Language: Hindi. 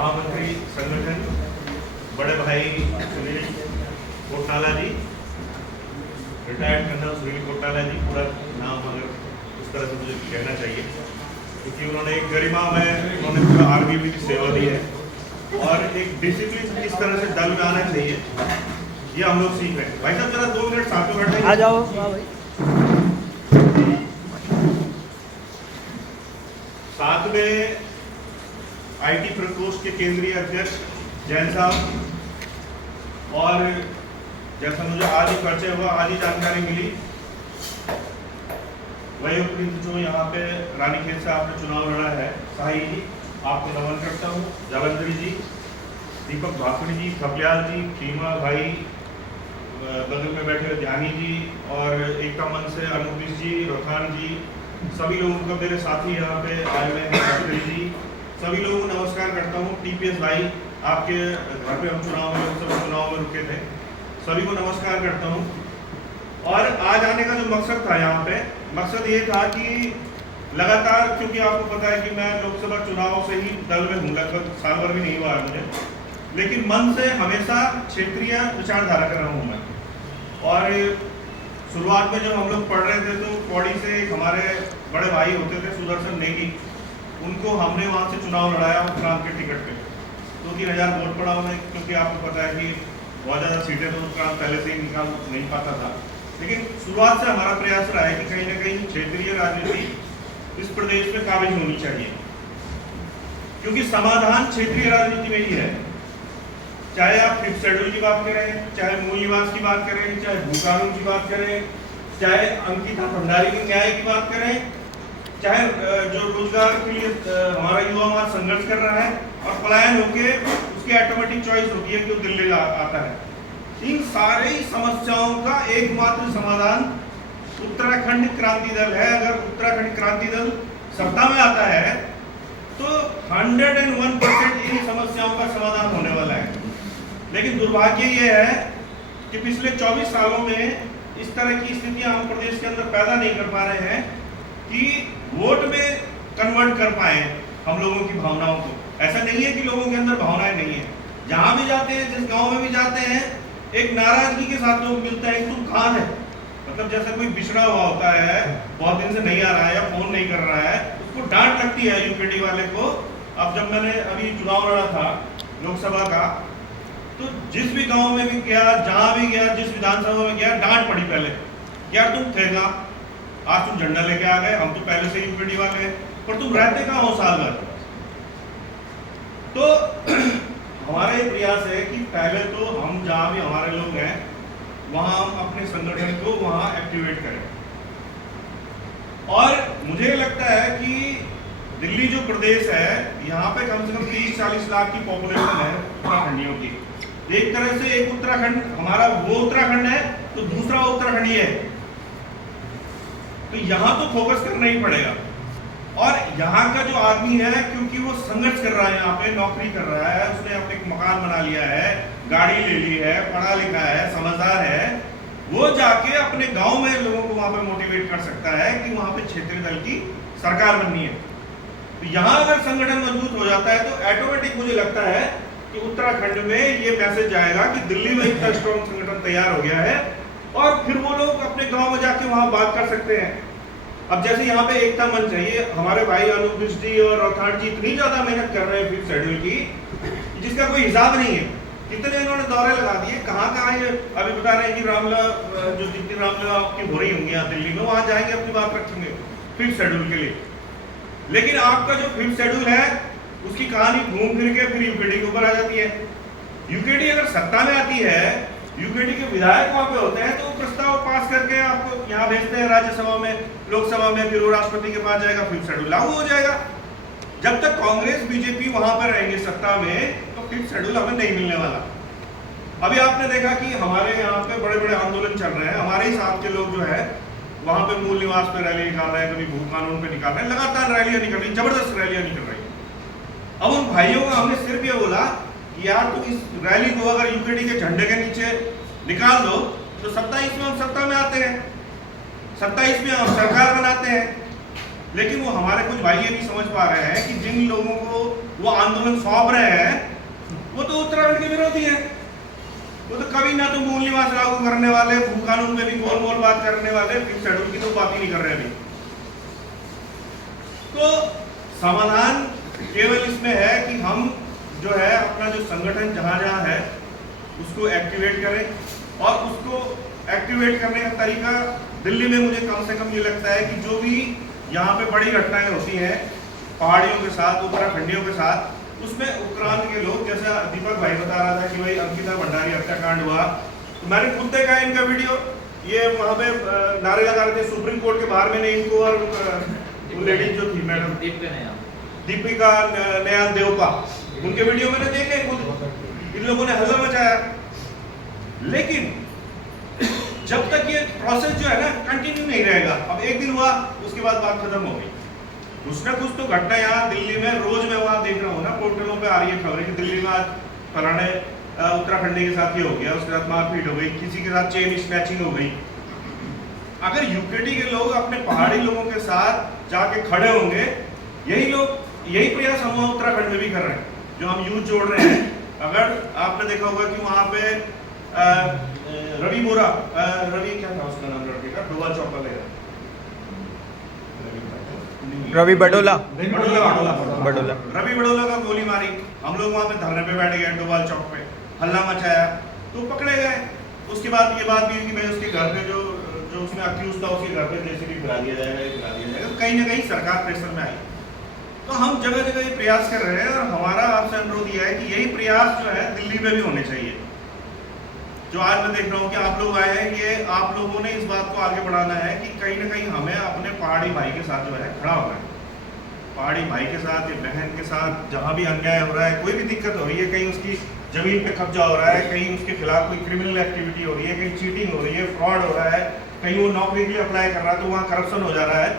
महामंत्री संगठन बड़े भाई सुनील कोटाला जी, रिटायर्ड कर्नल सुनील कोटाला जी, पूरा नाम अगर उस तरह से मुझे कहना चाहिए, क्योंकि उन्होंने एक गरिमा में उन्होंने पूरा आर्मी में की सेवा दी है और एक डिसिप्लिन किस तरह से दल में आना चाहिए ये हम लोग सीख रहे हैं। भाई साहब जरा 2 मिनट साथ में बैठे आ जाओ भाई। साथ में आईटी प्रकोष्ठ के केंद्रीय अध्यक्ष जैन साहब, और जैसा मुझे आज ही परिचय हुआ, आज ही जानकारी मिली, वही उपरिंद जो यहाँ पे रानीखेत से आपने चुनाव लड़ा है, साही जी आपको नमन करता हूँ, जालंधरी जी, दीपक भाकड़ी जी, खपलियाल जी, खीमा भाई, बगल में बैठे हुए ध्यानी जी, और एकता मन से अनुपीश जी, रोखान जी, सभी लोगों को, मेरे साथी यहाँ पे आए हुए हैं खपली जी, सभी लोगों को नमस्कार करता हूँ। टीपीएस भाई, आपके घर पे हम चुनाव में, लोकसभा चुनाव में रुके थे, सभी को नमस्कार करता हूँ। और आज आने का जो मकसद था यहाँ पे, मकसद ये था कि लगातार, क्योंकि आपको पता है कि मैं लोकसभा चुनाव से ही दल में हूँ, लगभग साल भर भी नहीं हुआ है मुझे, लेकिन मन से हमेशा क्षेत्रीय विचारधारा कर रहा हूँ मैं। और शुरुआत में जब हम लोग पढ़ रहे थे तो पौड़ी से एक हमारे बड़े भाई होते थे सुदर्शन नेगी, उनको हमने वहाँ से चुनाव लड़ाया उत्तराखंड के टिकट पे, 2-3 हज़ार वोट पड़ा उन्हें, क्योंकि आपको पता है कि बहुत ज़्यादा सीटें तो उत्तराखंड पहले से ही निकाल नहीं पाता था। लेकिन शुरुआत से हमारा प्रयास रहा है कि कहीं ना कहीं क्षेत्रीय राजनीति इस प्रदेश में काबिज होनी चाहिए, क्योंकि समाधान क्षेत्रीय राजनीति में ही है। चाहे आप 5th शेड्यूल की बात करें, चाहे मूल निवास की बात करें, चाहे भू कानून की बात करें, चाहे अंकिता भंडारी के न्याय की बात करें, चाहे जो रोजगार के लिए हमारा युवा वहाँ संघर्ष कर रहा है और पलायन होके उसकी ऑटोमेटिक चॉइस होती है कि वो दिल्ली आता है, इन सारी समस्याओं का एकमात्र समाधान उत्तराखंड क्रांति दल है। अगर उत्तराखंड क्रांति दल सत्ता में आता है तो 101% इन समस्याओं का समाधान होने वाला है। लेकिन दुर्भाग्य ये है कि पिछले 24 सालों में इस तरह की स्थितियां हम प्रदेश के अंदर पैदा नहीं कर पा रहे हैं कि वोट में कन्वर्ट कर पाए हम लोगों की भावनाओं को। ऐसा नहीं है कि लोगों के अंदर भावनाएं नहीं है, जहां भी जाते हैं, जिस गांव में भी जाते हैं, एक नाराजगी के साथ लोग मिलते हैं, तुम कहां है, मतलब जैसे कोई बिछड़ा हुआ होता है, बहुत दिन से नहीं आ रहा है या फोन नहीं कर रहा है, उसको डांट लगती है यूपीडी वाले को। अब जब मैंने अभी चुनाव लड़ा था लोकसभा का, तो जिस भी गांव में भी गया, जहां भी गया, जिस विधानसभा में गया, डांट पड़ी पहले, यार तुम थे ना, आज तुम झंडा लेके आ गए, हम तो पहले से यूपीडी वाले हैं, पर तुम रहते कहाँ हो साल भर। तो हमारा ये प्रयास है कि पहले तो हम जहाँ भी हमारे लोग हैं वहाँ हम अपने संगठन को वहाँ एक्टिवेट करें। और मुझे लगता है कि दिल्ली जो प्रदेश है, यहाँ पे कम से कम 30-40 लाख की पॉपुलेशन है उत्तराखंडियों की। एक तरह से एक उत्तराखंड हमारा वो उत्तराखंड है, तो दूसरा उत्तराखंड ही है, तो यहाँ तो फोकस करना ही पड़ेगा। और यहाँ का जो आदमी है, क्योंकि वो संघर्ष कर रहा है, यहाँ पे नौकरी कर रहा है, उसने अपने एक मकान बना लिया है, गाड़ी ले ली है, पढ़ा लिखा है, समझदार है, वो जाके अपने गांव में लोगों को वहां पे मोटिवेट कर सकता है कि वहां पे क्षेत्रीय दल की सरकार बननी है। तो यहाँ अगर संगठन मजबूत हो जाता है तो ऑटोमेटिक मुझे लगता है कि उत्तराखंड में ये मैसेज जाएगा कि दिल्ली में इतना स्ट्रॉन्ग संगठन तैयार हो गया है, और फिर वो लोग अपने गाँव में जाके वहां बात कर सकते हैं। अब जैसे यहाँ पे एकता मन चाहिए, हमारे भाई अनुपीश जी और रोखान जी इतनी ज्यादा मेहनत कर रहे हैं 5th शेड्यूल की, जिसका कोई हिसाब नहीं है। कितने इन्होंने दौरे लगा दिए, कहाँ ये अभी बता रहे हैं कि रामला, जो जितनी रामला की हो रही होंगी यहाँ दिल्ली में, वहां जाएंगे अपनी बात रखेंगे 5th शेड्यूल के लिए। लेकिन आपका जो 5th शेड्यूल है उसकी कहानी घूम फिर के फिर यूकेडी के ऊपर आ जाती है। यूकेडी अगर सत्ता में आती है, यूकेडी के विधायक वहां पे होते हैं, तो वो प्रस्ताव पास करके आपको यहाँ भेजते हैं राज्यसभा में, लोकसभा में, फिर वो राष्ट्रपति के पास जाएगा, 5th शेड्यूल लागू हो जाएगा। जब तक कांग्रेस बीजेपी वहां पर रहेंगे सत्ता में, तो 5th शेड्यूल हमें नहीं मिलने वाला। अभी आपने देखा कि हमारे यहाँ पे बड़े बड़े आंदोलन चल रहे हैं, हमारे ही साथ के लोग जो है वहां पे मूल निवास पे रैली निकाल रहे हैं, कभी भू कानून पे निकाल रहे हैं, लगातार रैलियां निकल रही, जबरदस्त रैलियां निकल रही। अब उन भाइयों को हमने सिर्फ ये बोला कि यार तुम इस रैली को अगर यूकेडी के झंडे के नीचे निकाल दो तो 27 में हम सत्ता में आते हैं, 27 में हम सरकार बनाते हैं। लेकिन वो हमारे कुछ भाई ये नहीं समझ पा रहे हैं कि जिन लोगों को वो आंदोलन सौंप रहे हैं, वो तो उत्तराखंड के विरोधी हैं। वो तो कभी ना तो मूल निवास लागू करने वाले, भू कानून पे भी गोल मोल बात करने वाले, फिर शेड्यूल की तो बात ही नहीं कर रहे अभी। तो समाधान केवल इसमें है कि हम जो है अपना जो संगठन जहां जहां है उसको एक्टिवेट करें। और उसको एक्टिवेट करने का तरीका दिल्ली में मुझे कम से कम ये लगता है कि जो भी यहाँ पे बड़ी घटनाएं होती हैं पहाड़ियों के साथ, उत्तराखंडियों के साथ, उसमें उत्तराखंड के लोग, जैसा दीपक भाई बता रहा था कि भाई अंकिता भंडारी हत्याकांड हुआ, तो मैंने खुद देखा है इनका वीडियो। ये वहाँ पे नारे लगा रहे थे सुप्रीम कोर्ट के बाहर, मैंने इनको और लेडीज जो थी मैडम दीपिका नयाल देवपा, उनके वीडियो मैंने देखे खुद। इन लोगों ने हल्ला मचाया, लेकिन जब तक ये प्रोसेस जो है ना कंटिन्यू नहीं रहेगा, अब एक दिन हुआ उसके बाद बात खत्म हो गई, कुछ ना कुछ तो घटना यहाँ दिल्ली में रोज मैं वहां देख रहा हूँ ना, पोर्टलों पे आ रही है खबरें कि दिल्ली में आज फलाने उत्तराखंडी के साथ ये हो गया, उसके साथ मारपीट हो गई, किसी के साथ चेन स्नैचिंग हो गई। अगर यूकेटी के लोग अपने पहाड़ी लोगों के साथ जाके खड़े होंगे, यही प्रयास हम उत्तराखंड में भी कर रहे हैं, जो हम यूथ जोड़ रहे हैं। अगर आपने देखा होगा कि वहां पे रवि बोरा, रवि क्या था उसका नाम लड़के का, डोभाल चौक वाले, रवि बडोला रवि बडोला का गोली मारी। हम लोग वहां पे धरने पे बैठ गए डोभाल चौक पे, हल्ला मचाया तो पकड़े गए। उसके बाद ये बात भी हुई कि भाई उसके घर पे जो उसमें अक्यूज था उसके घर पे जैसे भी गिरा दिया जाएगा, ये गिरा दिया जाएगा। कहीं ना कहीं सरकार प्रेशर में आई। तो हम जगह जगह ये प्रयास कर रहे हैं और हमारा आपसे अनुरोध यह है कि यही प्रयास जो है दिल्ली में भी होने चाहिए। जो आज मैं देख रहा हूँ कि आप लोग आए हैं, ये आप लोगों ने इस बात को आगे बढ़ाना है कि कहीं ना कहीं हमें अपने पहाड़ी भाई के साथ जो है खड़ा होना है। पहाड़ी भाई के साथ या बहन के साथ जहाँ भी अन्याय हो रहा है, कोई भी दिक्कत हो रही है, कहीं उसकी जमीन पे कब्जा हो रहा है, कहीं उसके खिलाफ कोई क्रिमिनल एक्टिविटी हो रही है, कहीं चीटिंग हो रही है, फ्रॉड हो रहा है, कहीं वो नौकरी के लिए अप्लाई कर रहा है तो वहाँ करप्शन हो जा रहा है,